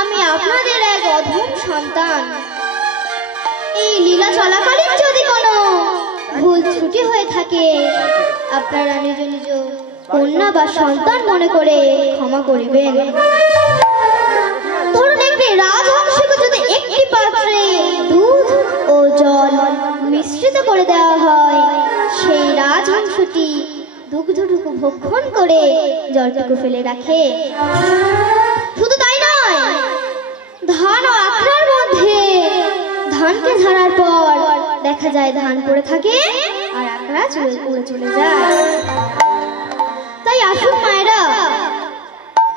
আমি আপনাদের এক অধম সন্তান। এই লীলা চলাকালীন যদি কোনো ভুল ত্রুটি হয়ে থাকে, আপনারা নিজ নিজ কন্যা বা সন্তান মনে করে ক্ষমা করিবেন। ধরুন একটি রাজহংসকে যদি একটি পাত্রে দুধ ও জল মিশ্রিত করে দেওয়া হয়, সেই রাজহংসটি দুগ্ধটুকু ভক্ষণ করে জলটুকু ফেলে রাখে। শুধু তাই নয়, ধান ও আখড়ার মধ্যে ধানকে ঝাড়ার পর দেখা যায় ধান পড়ে থাকে আর আখড়া উড়ে চলে যায়। তাই আসুন মায়েরা,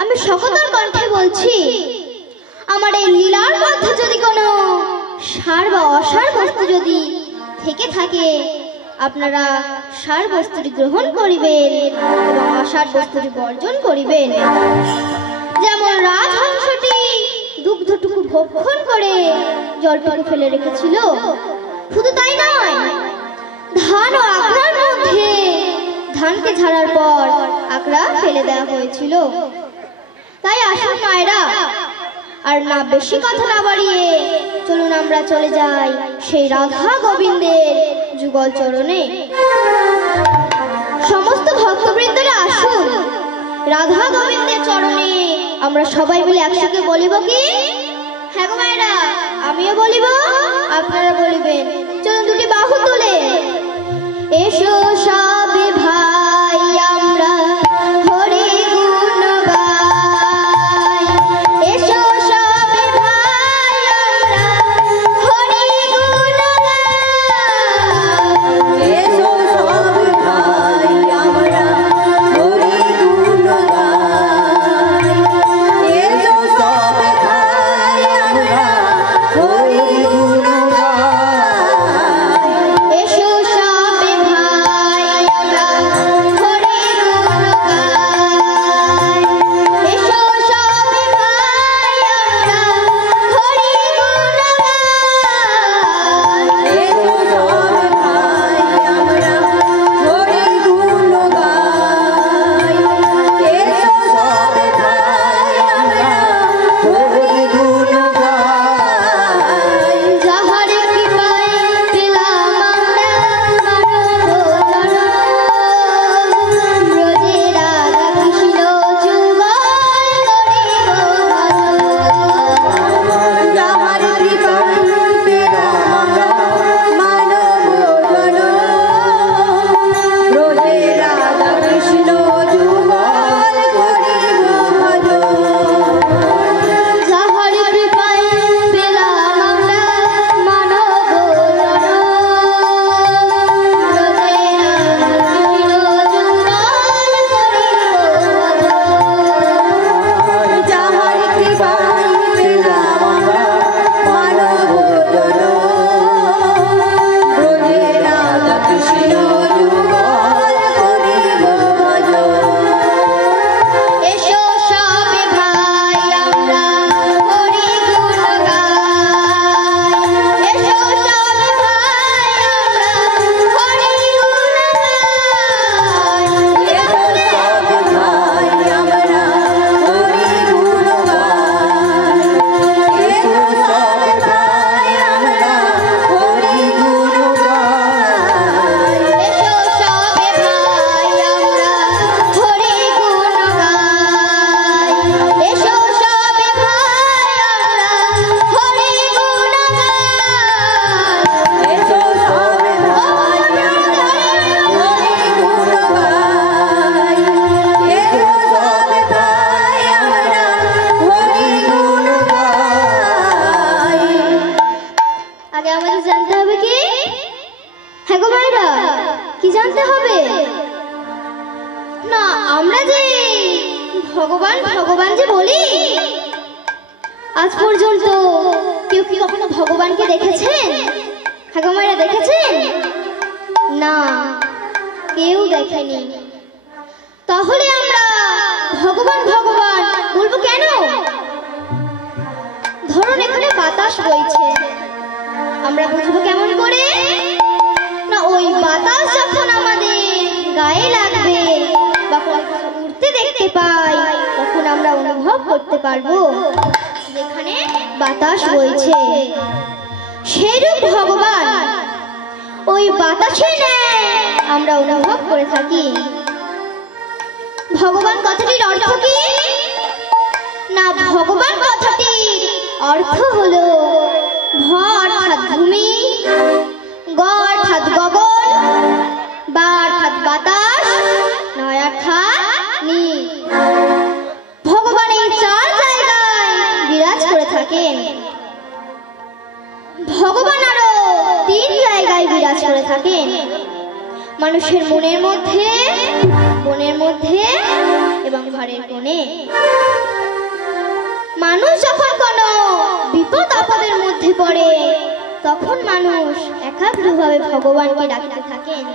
আমি শপথের কণ্ঠে বলছি, আমার এই লীলার মধ্যে যদি কোনো সার বা অসার বস্তু যদি থেকে থাকে, আপনারা সার বস্তুটি গ্রহণ করিবেন এবং অসার বস্তুটি বর্জন করিবেন। যেমন রাজহংসটি দুগ্ধটুকু ভক্ষণ করে জলটুকু ফেলে রেখেছিল, শুধু তাই নয়, ধান ও আখড়ার মধ্যে ধানকে ঝাড়ার পর আখড়া ফেলে দেওয়া হয়েছিল। তাই আসুন মায়েরা, আর না বেশি কথা না বাড়িয়ে চলুন আমরা চলে যাই সেই রাধা গোবিন্দের যুগল চরণে। সমস্ত ভক্তবৃন্দরা আসুন, রাধা গোবিন্দের চরণে আমরা সবাই মিলে একসঙ্গে বলিব কি? হ্যাঁ গো মায়েরা, আমিও বলিব, আপনারা বলিবেন। চলুন দুটি বাহু তুলে এসো সবে ভাই আমরা হরি গুণ গাই। এসো সবে ভাই আমরা হরি গুণ গাই। এসো সবে ভাই আমরা হরি গুণ গাই। এসো সবে ভাই আমরা হরি গুণ গাই। এসো সবে ভাই আমরা হরি গুণ গাই। এসো সবে ভাই আমরা হরি গুণ গাই। এসো সবে ভাই আমরা হরি গুণ গাই। এসো সবে ভাই আমরা হরি গুণ গাই। যাহার কৃপায় পেলাম আমরা মানব জনম, ব্রজে রাধা কৃষ্ণ যুগল করিব ভজন। যাহার কৃপায় পেলাম আমরা মানব জনম, ব্রজে রাধা কৃষ্ণ যুগল করিব ভজন। যাহার কৃপায় পেলাম আমরা মানব জনম, ব্রজে রাধা কৃষ্ণ যুগল করিব ভজন। যাহার কৃপায় পেলাম আমরা মানব জনম, ব্রজে রাধা কৃষ্ণ যুগল করিব ভজন। এসো সবে ভাই আমরা হরি গুণ গাই। এসো সবে ভাই আমরা হরি গুণ গাই। এসো সবে ভাই আমরা হরি গুণ গাই। এসো সবে ভাই আমরা হরি গুণ গাই। এসো সবে ভাই আমরা হরি গুণ গাই। এসো সবে ভাই আমরা হরি গুণ গাই। এসো সবে ভাই আমরা হরি গুণ গাই। এসো সবে ভাই আমরা হরি গুণ গাই। আগে আমাদের জানতে হবে কি? হ্যাঁ গো ভাইরা, কি জানতে হবে? না, আমরা যে ভগবান ভগবান যে বলি, আজ পর্যন্ত কেউ কি কখনো ভগবানকে দেখেছেন? হ্যাঁ গো ভাইরা, দেখেছেন? না, কেউ দেখেনি। তাহলে আমরা ভগবান ভগবান বলবো কেন? ধরুন এখানে বাতাস বইছে, আমরা বুঝবো কেমন করে? না, ওই বাতাস যখন আমাদের গায়ে লাগবে বা কোনো কিছু উড়তে দেখতে পাই, তখন আমরা অনুভব করতে পারবো। যেখানে বাতাস বইছে, সেরূপ ভগবান ওই বাতাসে ন্যায় আমরা অনুভব করে থাকি। ভগবান কথাটির অর্থ কি? না, ভগবান কথাটির অর্থ হলো ভ অর্থাৎ ভূমি, গ অর্থাৎ গগন, বা অর্থাৎ বাতাস, নয় অর্থাৎ নীল। ভগবান এই চার জায়গায় বিরাজ করে থাকেন। ভগবান আরো তিন জায়গায় বিরাজ করে থাকেন, মানুষের মনের মধ্যে, বনের মধ্যে এবং ঘরের কোণে। মানুষ যখন কোনো বিপদ আপদের মধ্যে পড়ে তখন মানুষ একাগ্রভাবে ভগবানকে ডাকতে থাকেন।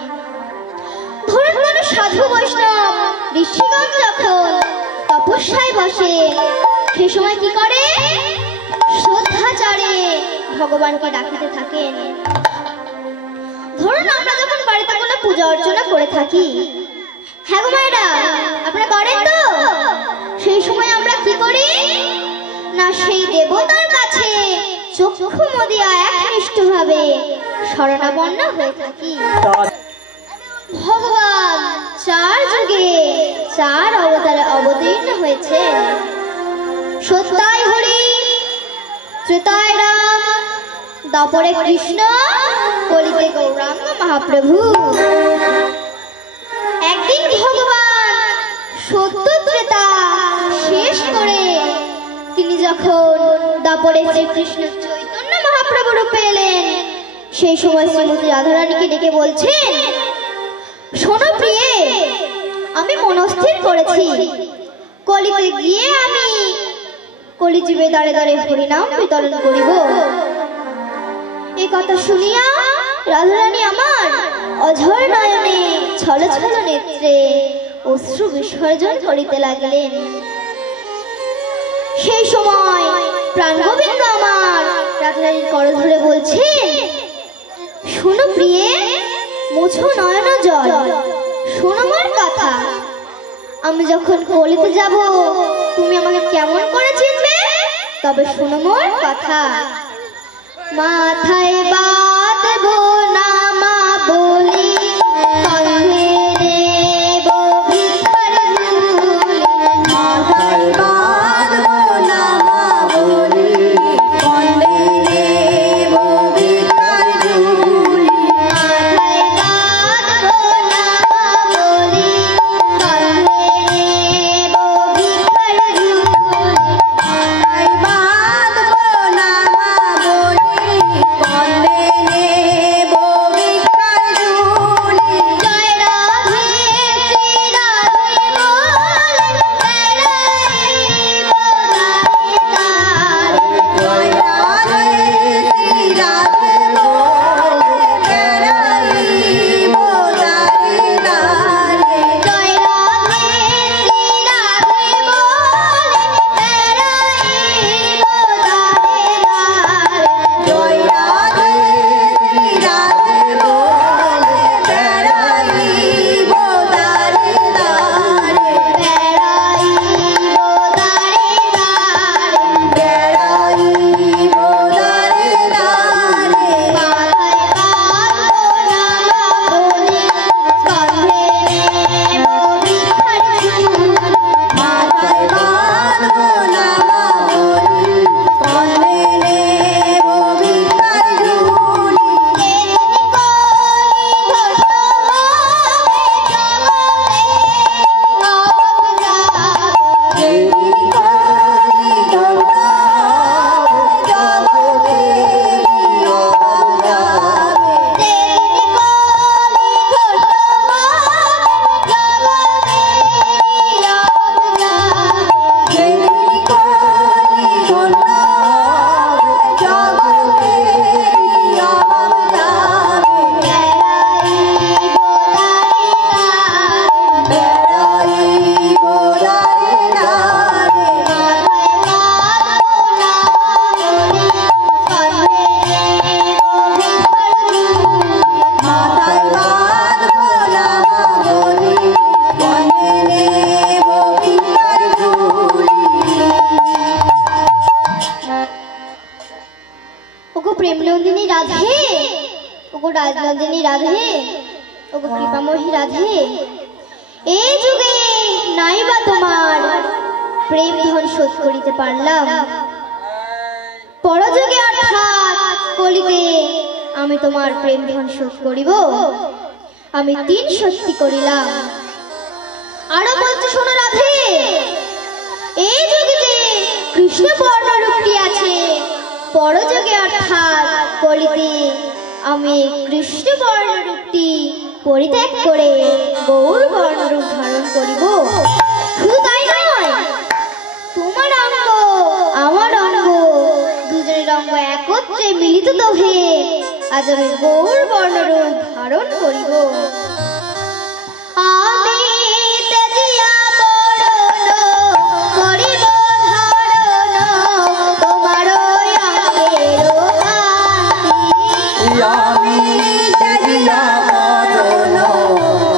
ধরুন কোনো সাধু বৈষ্ণব ঋষিগণ যখন তপস্যায় বসে, সে সময় কি করে? শ্রদ্ধাচারে ভগবানকে ডাকতে থাকেন। ধরুন আমরা যখন বাড়িতে কোনো পূজা অর্চনা করে থাকি, হ্যাঁ গো মায়েরা, আপনারা করেন তো? সেই সময় আমরা কি করি? না, সেই দেবতার কাছে চক্ষু মদিয়া একনিষ্ঠভাবে শরণাপন্ন হয়ে থাকি। ভগবান চার যুগে চার অবতারে অবতীর্ণ হয়েছেন। সত্যায় হরি, ত্রেতায় রাম, দাপরে কৃষ্ণ, কলিতে গৌরাঙ্গ মহাপ্রভু। একদিন ভগবান সত্য ত্রেতা শেষ করে তিনি যখন দাপরে শ্রীকৃষ্ণ চৈতন্য মহাপ্রভু রূপে এলেন, সেই সময় শ্রীমতী রাধারানীকে ডেকে বলছেন, শোনো প্রিয়ে, আমি মনস্থির করেছি কলিতে গিয়ে আমি কলিজীবে দাঁড়ে দাঁড়ে হরিনাম বিতরণ করিব। এই কথা শুনিয়া রাধারানী আমার অঝর নয়নে ছল ছল নেত্রে অশ্রু বিসর্জন করিতে লাগিলেন। সেই সময় প্রাণগোবিন্দ আমার রাধারানীর কর ধরে বলছেন, শোনো প্রিয়ে, মুছো নয়ন জল, শোনো মোর কথা। আমি যখন কলিতে যাব তুমি আমাকে কেমন করে চিনবে? তবে শোনো মোর কথা। মাথায় বাঁধবো না মা বলি, কাঁধে নেব ভিখার ঝুলি। মাথায় বাঁধবো না মা বলি, কাঁধে নেব ভিখার ঝুলি। মাথায় বাঁধবো না মা বলি, কাঁধে নেব ভিখার ঝুলি। মাথায় বাঁধবো না মা বলি, কাঁধে নন্দিনী রাধে, ওগো রাজনন্দিনী রাধে, ওগো কৃপাময়ী রাধে, এই যুগে নাইবা তোমার প্রেম ধন শোধ করিতে পারলাম, পরযুগে অর্থাৎ কলিতে আমি তোমার প্রেম ধন শোধ করিব। আমি 3 সত্যি করিলাম। আরো বলতে শোনো রাধে, এই যুগে যে কৃষ্ণ বর্ণরূপটি আছে, পরযুগে অর্থাৎ কলিতে আমি কৃষ্ণ বর্ণরূপটি পরিত্যাগ করে গৌর বর্ণরূপ ধারণ করিব। শুধু তাই নয়, তোমার অঙ্গ আমার অঙ্গ, দুজনের অঙ্গ একত্রে মিলিত হয়ে আজ আমি গৌর বর্ণরূপ ধারণ করিব। আমি তেজিয়া বরণ করিব ধারণ, তোমার অঙ্গের কান্তি। আমি তেজিয়া বরণ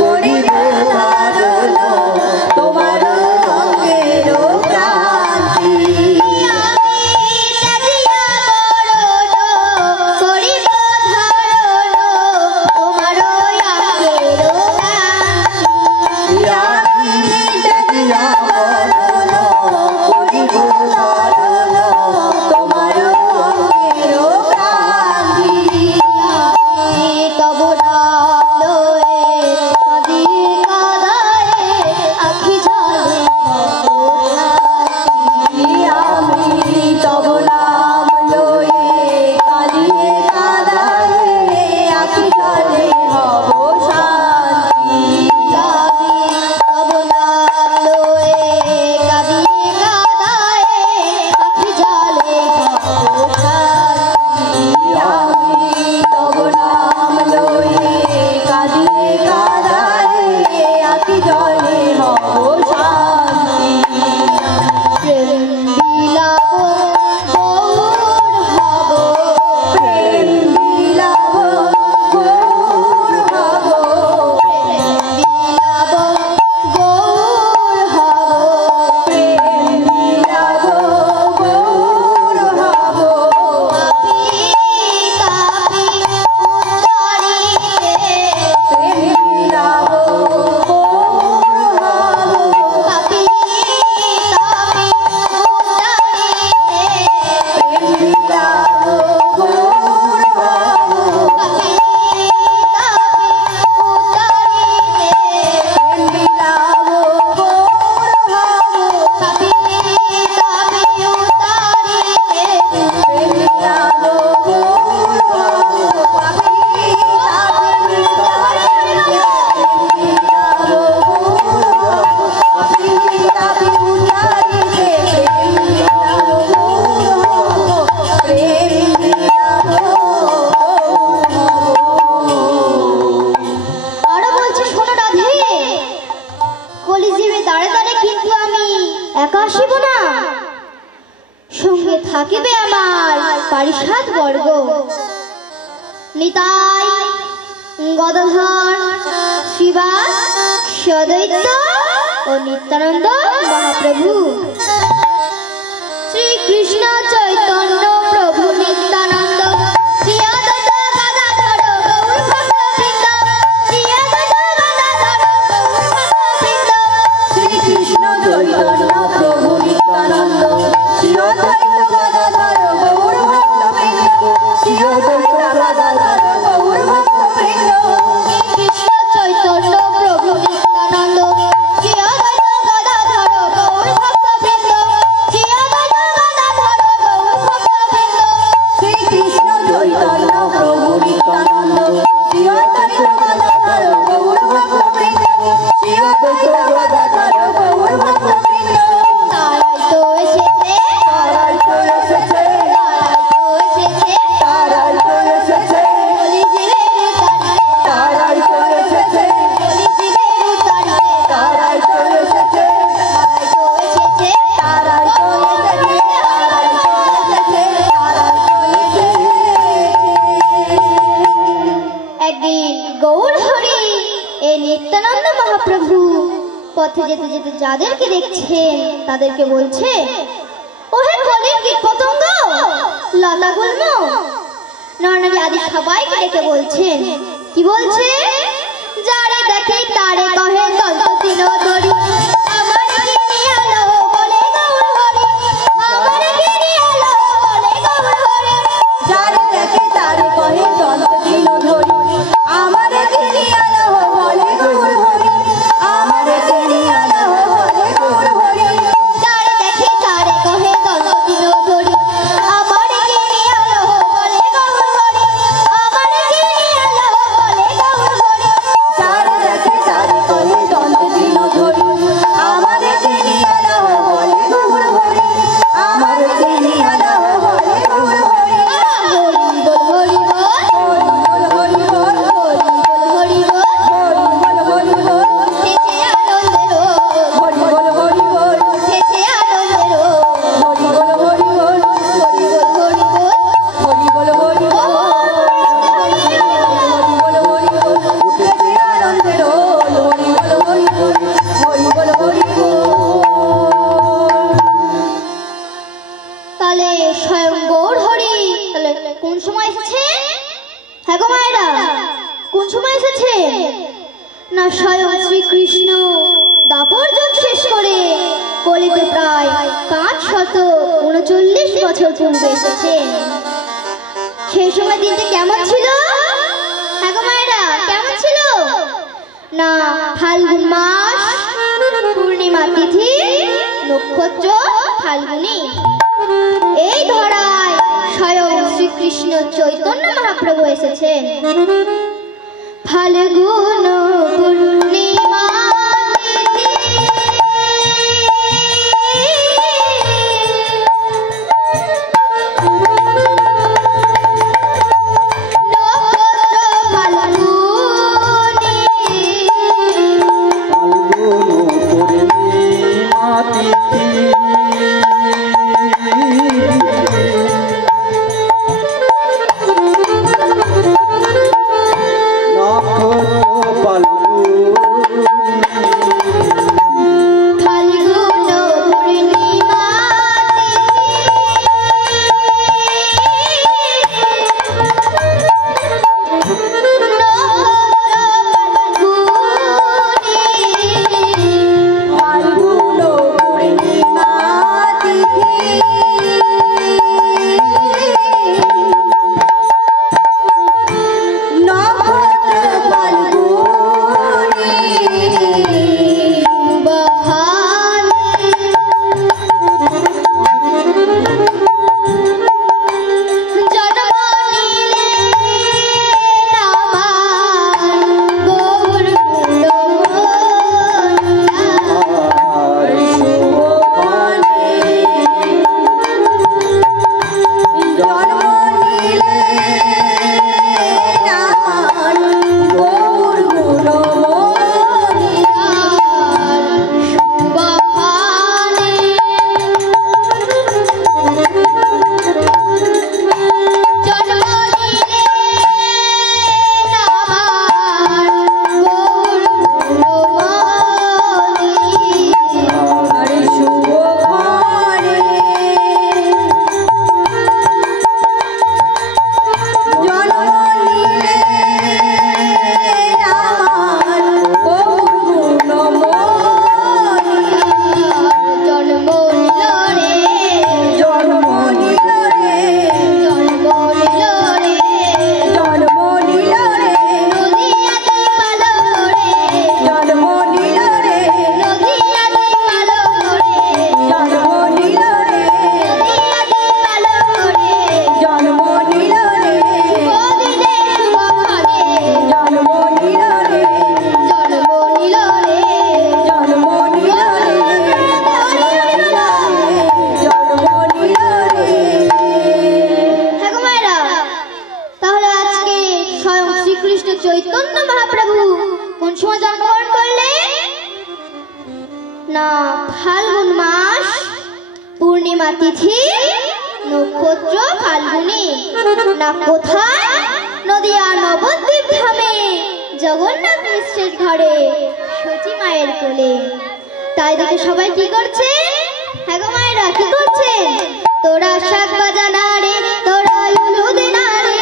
করিব ধারণ, তোমার অঙ্গের কান্তি। আমি তেজিয়া বরণ করিব ধারণ, তোমার অঙ্গের কান্তি। আমি তেজিয়া বরণ করিব ধারণ, তোমার অঙ্গের কান্তি। তব নাম লয়ে কাঁদি কাঁদায়ে আখি জলে আমি তব নাম লয়ে কাঁদিয়ে কাঁদায়ে আখি জলে হব শান্তি। তব নাম লয়ে কাঁদি কাঁদায়ে আখি জলে আমি তব নাম লয়ে কাঁদিয়ে কাঁদায়ে আখি জলে হব শান্তি। প্রেম বিলাপ গৌর হব, প্রেম বিলাপ গৌর হব, প্রেম বিলাপ গৌর হব। প্রেম বিলাপ গৌর হব। কাপি কাপি উত্তরিতে, প্রেম বিলাপ গৌর হব, কাপি কাপি উত্তরিতে, প্রেম বিলাপ গৌর হব, কাপি কাপি উত্তরিতে, প্রেম বিলাপ গৌর হব, কাপি কাপি উত্তরিতে, প্রেম বিলাপ গৌর হব, পাপি তাপি উত্তরিতে, প্রেম বিলাপ গৌর হব, পাপি তাপি উত্তরিতে, প্রেম বিলাপ গৌর হব, প্রেম বিলাপ গৌর হব। আরো বলছে শোনো রাধে, কলিজীবে দাঁড়ে দাঁড়ে কিন্তু আমি একা আসিব না, সঙ্গে থাকিবে আমার পারিষদ বর্গ, নিতাই, গদাধর, শ্রীবাস, সদৈত্য ও নিত্যানন্দ মহাপ্রভু। শ্রীকৃষ্ণ চৈতন্য প্রভু নিত্যানন্দ, শ্রী অদ্বৈত গদাধর গৌর ভক্তবৃন্দ, শ্রী অদ্বৈত গদাধর গৌর ভক্তবৃন্দ। শ্রীকৃষ্ণ চৈতন্য প্রভু নিত্যানন্দ, শ্রী অদ্বৈত গদাধর গৌর ভক্তবৃন্দ, শ্রী অদ্বৈত গদাধর গৌর ভক্তবৃন্দ। কৃষ্ণ চৈতন্য প্রভু নিত্যানন্দ, শ্রী অদ্বৈত গদাধর গৌর ভক্তবৃন্দ, শ্রী অদ্বৈত গদাধর গৌর ভক্তবৃন্দ। শ্রীকৃষ্ণ চৈতন্য প্রভু নিত্যানন্দ, শ্রী অদ্বৈত গদাধর গৌর ভক্তবৃন্দ, শ্রী অদ্বৈত গদাধর গৌর ভক্তবৃন্দ। তারাই তো এসেছে, তারাই তো এসেছে, তারাই তো এসেছে, তারাই তো এসেছে, কলিজীবে উতারিতে, তারাই তো এসেছে, কলিজীবে উতারিতে, তারাই তো এসেছে, তারাই তো এসেছে, তারাই তো এসেছে, তারাই তো এসেছে, তারাই তো এসেছে। একদিন গৌর হরি এ নিত্যানন্দ মহাপ্রভু পথে যেতে যেতে যাদেরকে দেখছেন তাদেরকে বলছে, ওহে কলির কীট পতঙ্গ, লতা গুল্ম, নরনারী আদি সবাইকে ডেকে বলছেন, কি বলছে? যারে দেখে তারে কহে দন্ত দিন ধরি, আমার কিনি আলো বলে গৌর হরি, আমার কিনি আলো বলে গৌর হরি। যারে দেখে তারে কহে দন্ত দিন ধরি, আমার কিনি আলো বলে গৌর হরি, আমার কিনি আলো বলে গৌর হরি। যারে দেখে তারে কহে দন্ত দিন ধরি, আমার কিনি আলো বলে গৌর হরি, আমার কিনি আলো বলে গৌর হরি। যারে দেখে তারে কহে দন্ত দিন ধরি, আমার কিনি আলো বলে গৌর হরি, আমার কিনি আলো বলে গৌর হরি। হরি বল হরি বল, হরি বল হরি বল, হরি বল হরি বল, হরি বল হরি বল, হরি বল হরি বল, উঠেছে আনন্দের রোল। হরি বল হরি বল, হরি বল হরি বল। তাহলে স্বয়ং গৌর হরি তাহলে কোন সময় এসেছে? হ্যাঁ গো মায়েরা, কোন সময় এসেছে? না স্বয়ং শ্রীকৃষ্ণ দাপর যুগ শেষ করে কলিতে প্রায় 539 বছর পূর্বে এসেছেন। সেই সময় দিনটা কেমন ছিল? হ্যাঁ গো মায়েরা, কেমন ছিল? না ফাল্গুন মাস, পূর্ণিমা তিথি, নক্ষত্র ফাল্গুনী। এই ধরায় স্বয়ং শ্রীকৃষ্ণ চৈতন্য মহাপ্রভু এসেছেন। ফাল্গুন পূর্ণিমা তিথি, নক্ষত্র ফাল্গুনী, ফাল্গুন পূর্ণিমা ফাল্গুন পূর্ণিমা তিথি, নক্ষত্র ফাল্গুনী, জন্ম নিলে আমার গৌর গুণমণি। আর শুভ ঘরে জন্ম নিলে আমার গৌর গুণমণি। জন্ম নিল রে, জন্ম নিল রে, জন্ম নিল রে, জন্ম নিল রে, জন্ম নিল রে, জন্ম নিল রে, জন্ম নিল রে, জন্ম নিল রে। হ্যাঁ গো মায়েরা, তাহলে আজকে স্বয়ং শ্রীকৃষ্ণ চৈতন্য মহাপ্রভু কোন সময় জন্মগ্রহণ করলেন? না ফাল্গুন মাস, পূর্ণিমা তিথি, নক্ষত্র ফাল্গুনী। না কোথায়? নদিয়া নবদ্বীপ ধামে জগন্নাথ মিশ্রের ঘরে সতী মায়ের কোলে। তাই দেখে সবাই কি করছে? হ্যাঁ গো মায়েরা, কি করছে? তোরা শাক বাজানা রে, তোরা উলু দিনা রে,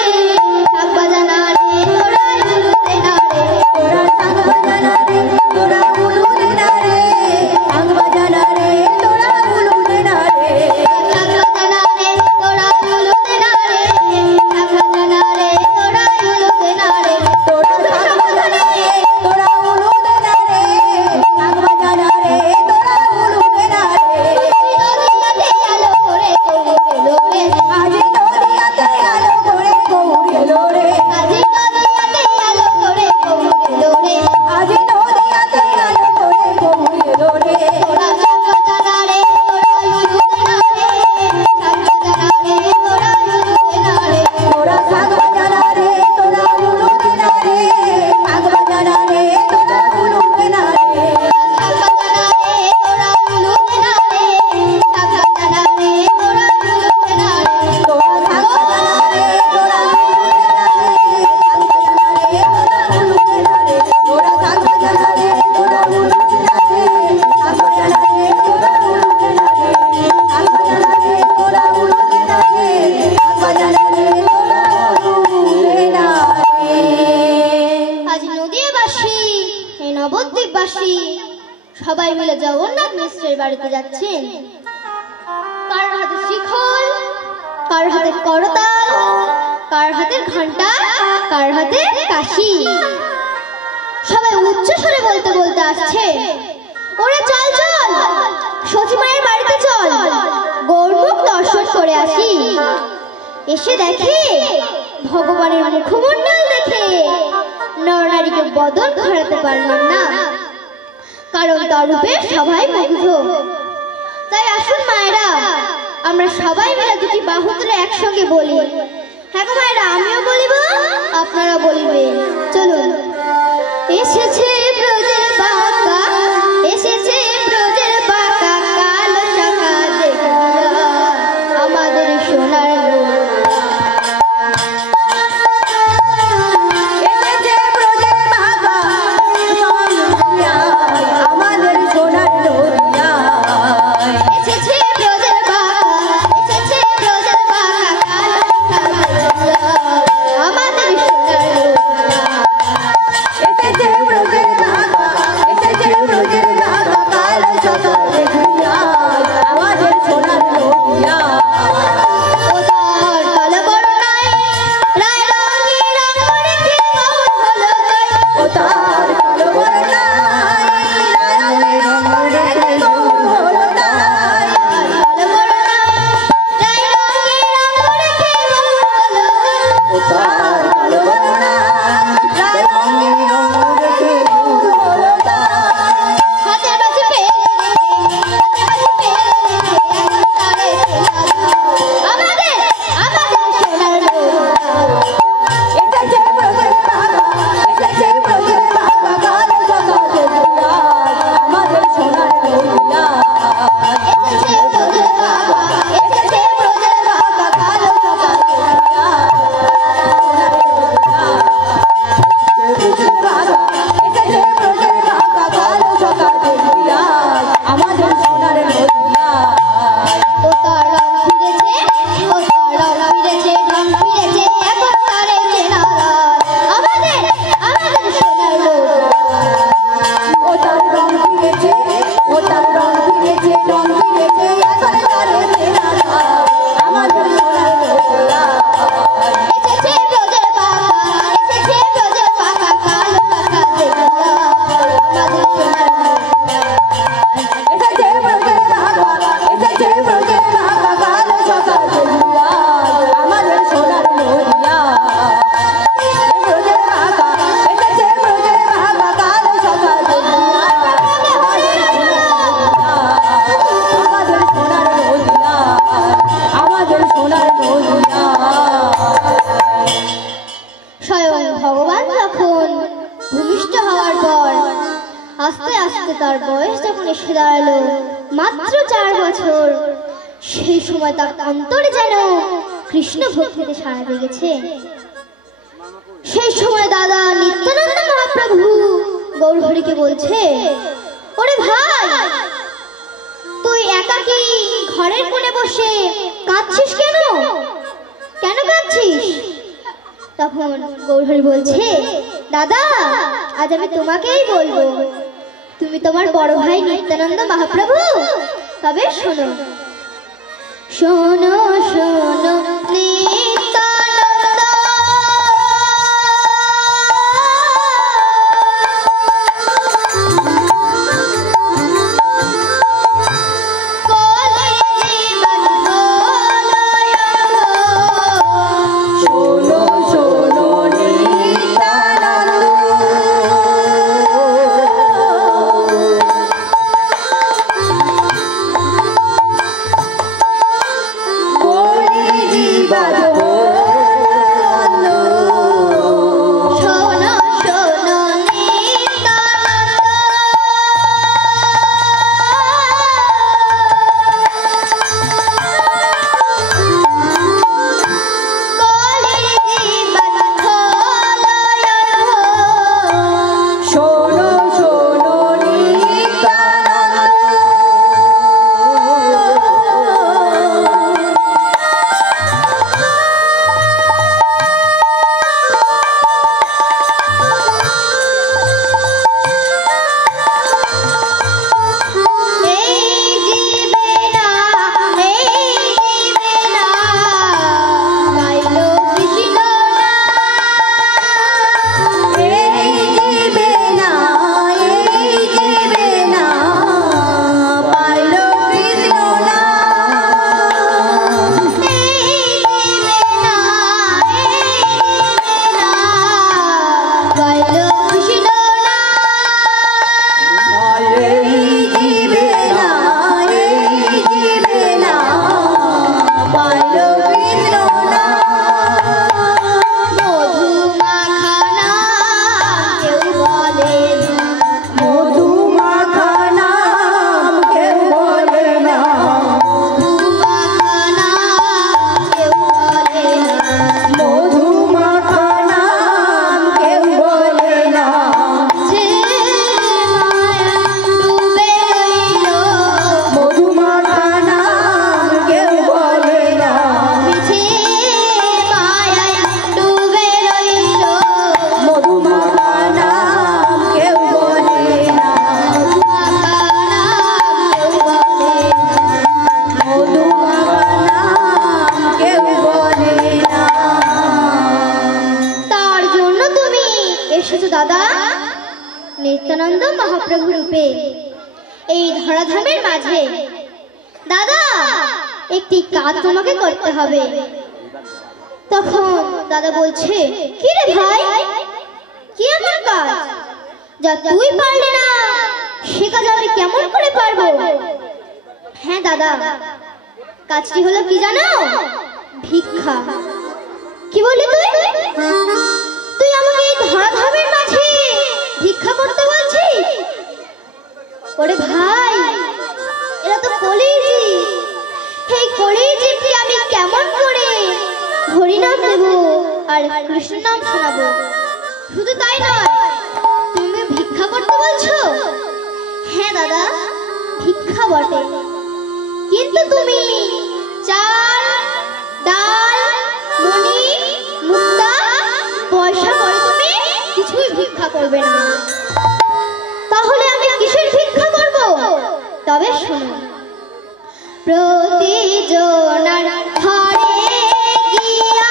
মাস্টারের বাড়িতে যাচ্ছেন। কার হাতে শিখল, কার হাতে করতাল, কার হাতের ঘন্টা, কার হাতে কাশি। সবাই উচ্চ স্বরে বলতে বলতে আসছে, ওরে চল চল সচিমায়ের বাড়িতে চল, গৌরমুখ দর্শন করে আসি। এসে দেখে ভগবানের মুখমণ্ডল দেখে নরনারীকে বদন ঘোরাতে পারলেন না, কারণ তার রূপে সবাই মুগ্ধ। তাই আসুন মায়েরা, আমরা সবাই মিলে দুটি বাহু তুলে একসঙ্গে বলি। হ্যাঁ গো মায়েরা, আমিও বলিব, আপনারা বলিবেন। চলুন। এসেছে ব্রজের বাঁকা, এসেছে ব্রজের বাঁকা, কালো শাখা দেখিয়া আমাদের সোনার লোক। এসেছে ব্রজের বাঁকা, আমাদের সোনার নদিয়া। এসেছে ব্রজের বাঁকা, এসেছে ব্রজের বাঁকা, কালো শাখা দেখিয়া আমাদের সোনার লোক। এসেছে ব্রজের বাঁকা, এসেছে ব্রজের বাঁকা, কালো শাখা দেখিয়া আমাদের সোনার নদিয়া। ওতার কালো বরণায় রায় রঙে রঙ করেছে গৌর হলো জয়। ও তার কালো বরণায় রায়ে রঙ রেখে গৌর হলো তাই। কালো বরণায় রায় রঙে রঙ করেছে গৌর হলো জয়। ও তার কালো বরণায় রায়ে রঙ রেখে গৌর হলো তাই। হাতের বাজে পেলে রেখে, হাতের বাজে পেলে রেখে, এখন তারে আমাদের সোনার লোক। এসেছে ব্রজের বাঁকা, এসেছে ব্রজের বাঁকা, কালো শাখা দেখিয়া আমাদের সোনার নদিয়া। এসেছে ব্রজের বাঁকা, এসেছে ব্রজের বাঁকা, কালো শাখা দেখিয়া ব্রজের বাঁকা, এসেছে ব্রজের বাঁকা, কালো শাখা দেখিয়া আমাদের সোনার নদিয়া। ও তার রং ফিরেছে, ও তার রং ফিরেছে, ঢং ফিরেছে, এখন তারে চেনা রাত। আমাদের সোনার লোক। ও তার রং ফিরেছে, ও তার রং ফিরেছে, রং ফিরেছে, এখন তারে চেনা রাত। আমাদের সোনার নদিয়া। এসেছে ব্রজের বাঁকা, এসেছে ব্রজের বাঁকা, কালো শাখা দেখিয়া আমাদের সোনার লোক। এসেছে ব্রজের বাঁকা, এসেছে ব্রজের বাঁকা, কালো শাখা দেখিয়া আমাদের সোনার নদিয়া। ব্রজের বাঁকা, এসেছে ব্রজের বাঁকা, কালো শাখা দেখিয়া আমাদের সোনার নদিয়া, আমাদের সোনার নদিয়া। স্বয়ং ভগবান যখন ভূমিষ্ঠ হওয়ার পর আস্তে আস্তে তার বয়স যখন এসে দাঁড়ালো মাত্র 4 বছর, সেই সময় তার অন্তরে যেন কৃষ্ণ ভক্তিতে সাড়া জেগেছে। সেই সময় দাদা নিত্যানন্দ মহাপ্রভু গৌরহরিকে বলছে, ওরে ভাই, তুই একাকী ঘরের কোণে বসে কাঁদছিস কেন? কেন কাঁদছিস? তখন গৌরহরি বলছে, দাদা আজ আমি তোমাকেই বলবো, তুমি তোমার বড় ভাই নিত্যানন্দ মহাপ্রভু। তবে শোনো, শোনো শোনো নিত্যানন্দ, কোলে জীবন হলো শোনো শোনো নিত্যানন্দ, গৌরী মহাপ্রভু রূপে এই ধরাধামের মাঝে। দাদা, একটি কাজ তোমাকে করতে হবে। তখন দাদা বলছে, কি রে ভাই, কি আমার কাজ? যা তুই পারলি না সে কাজ আমি কেমন করে পারবো? হ্যাঁ দাদা, কাজটি হলো কি জানো? ভিক্ষা। কি বলি তুই? তুই আমাকে এই ধরাধামের মাঝে ভিক্ষা করতে বলছিস? ওরে ভাই, এরা তো কলিজি। এই কলিজিকে আমি কেমন করে হরিনাম দেব আর কৃষ্ণ নাম শোনাবো? শুধু তাই নয়, তুমি ভিক্ষা করতে বলছো? হ্যাঁ দাদা, ভিক্ষা বটে, কিন্তু তুমি চাল, ডাল, মণি, মুক্তা, পয়সা করে তুমি কিছুই ভিক্ষা করবে না। তাহলে আমি কিসের ভিক্ষা করব? তবে শোনো, প্রতিজনার ঘরে গিয়া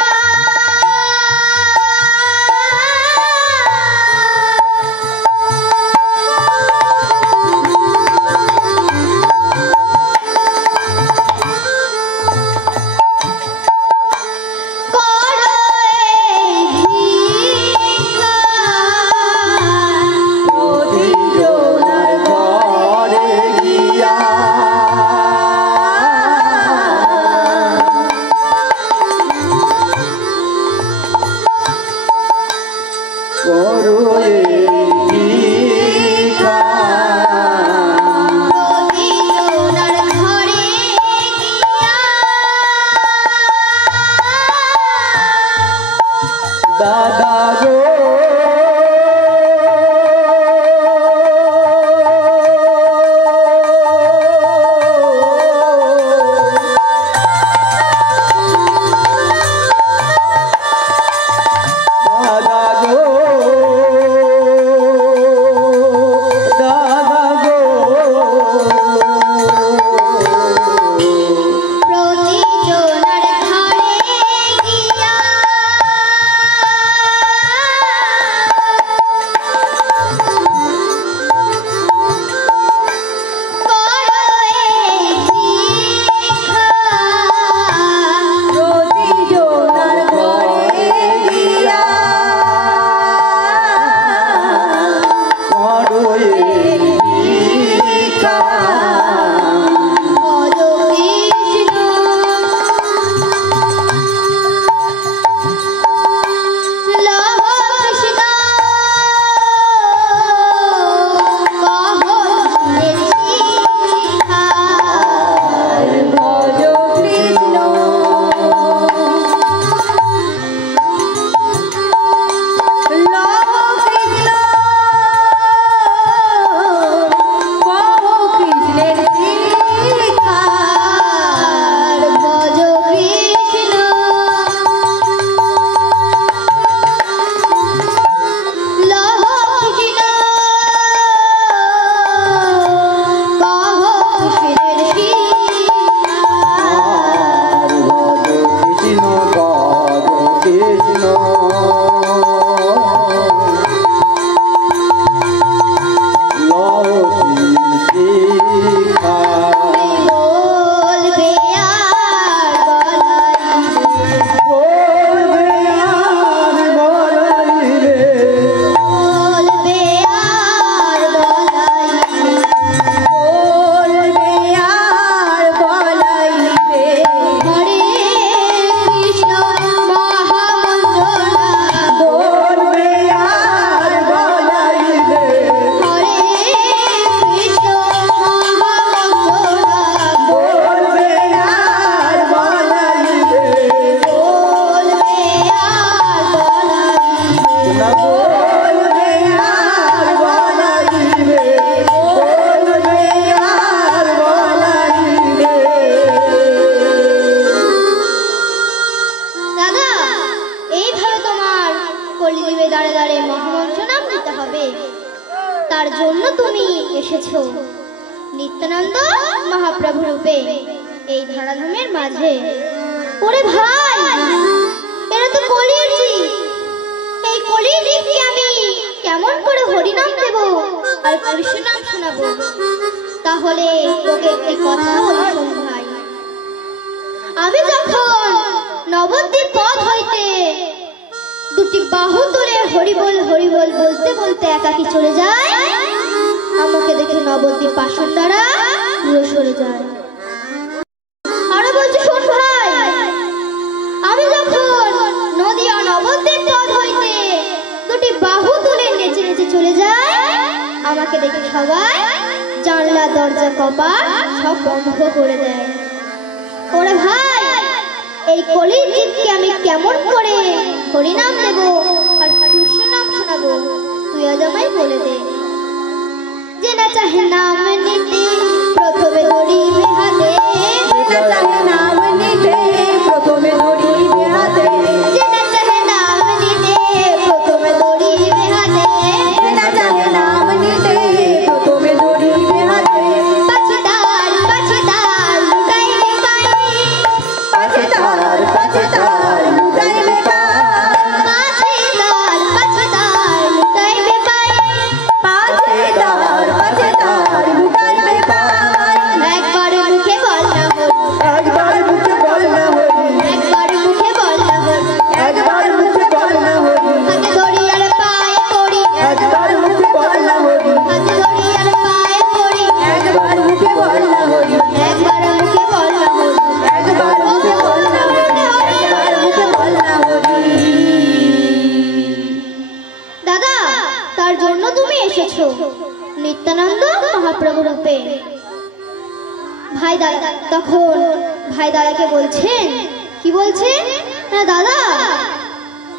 এসেছো নিত্যানন্দ মহাপ্রভু রূপে এই ধরাধামের মাঝে। ওরে ভাই, এরা তো কলির জীব। এই কলির জীবকে আমি কেমন করে হরিনাম দেব আর কৃষ্ণ নাম শোনাবো। তাহলে তোকে একটি কথা বলি শোন ভাই। আমি যখন নবদ্বীপ পথ হইতে দুটি বাহু তুলে হরিবল হরিবল বলতে বলতে একাকী চলে যায়, আমাকে দেখে নবদ্বীপ বাসিন্দারা দূরে সরে যায়। আরো বলছি শোন ভাই, আমি যখন নদিয়া নবদ্বীপ পথ হইতে দুটি বাহু তুলে নেচে নেচে চলে যায়, আমাকে দেখে সবাই জানলা দরজা কপাট সব বন্ধ করে দেয়। ওরে ভাই, এই কলির জীবকে আমি কেমন করে হরিনাম দেব আর কৃষ্ণ নাম শোনাবো, তুই আজ আমায় বলে দে। যে না চাহে নাম নিতে প্রথমে ধরিবে হাতে, যে না চাহে নাম নিতে প্রথমে ধরিবে হাতে, যে না চাহে নাম নিতে প্রথমে ধরিবে হাতে, যে না চাহে নাম নিতে প্রথমে ধরিবে হাতে, পাছে তার লুকাইবে পায়ে, পাছে তার লুকাইবে পায়, পাছে তার লুকাইবে পায়ে, পাছে তার লুকাইবে পায়। একবার মুখে বল না হরি, একবার মুখে বল না হরি, একবার মুখে বল না হরি, একবার মুখে বল না হরি, হাতে ধরি আর পায়ে পড়ি, একবার মুখে বল না হরি, হাতে ধরি আর পায়ে পড়ি, একবার মুখে বল না হরি, একবার মুখে বল না হরি, একবার মুখে বল না হরি, একবার মুখে বল না হরি। দাদা, তার জন্য তুমি এসেছো নিত্যানন্দ মহাপ্রভু রূপে। ভাই দাদা তখন ভাই দাদাকে বলছেন, কি বলছেন না দাদা,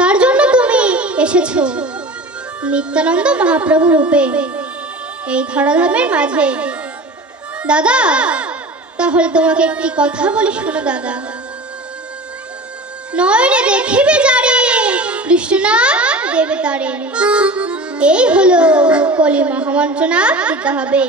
তার জন্য তুমি এসেছো নিত্যানন্দ মহাপ্রভু রূপে এই ধরাধামের মাঝে। দাদা তাহলে তোমাকে একটি কথা বলি শোনো দাদা। নয়নে দেখিবে যারে কৃষ্ণ নাম দেবে তারে, এই হলো কলি মহামন্ত্র নাম দিতে হবে।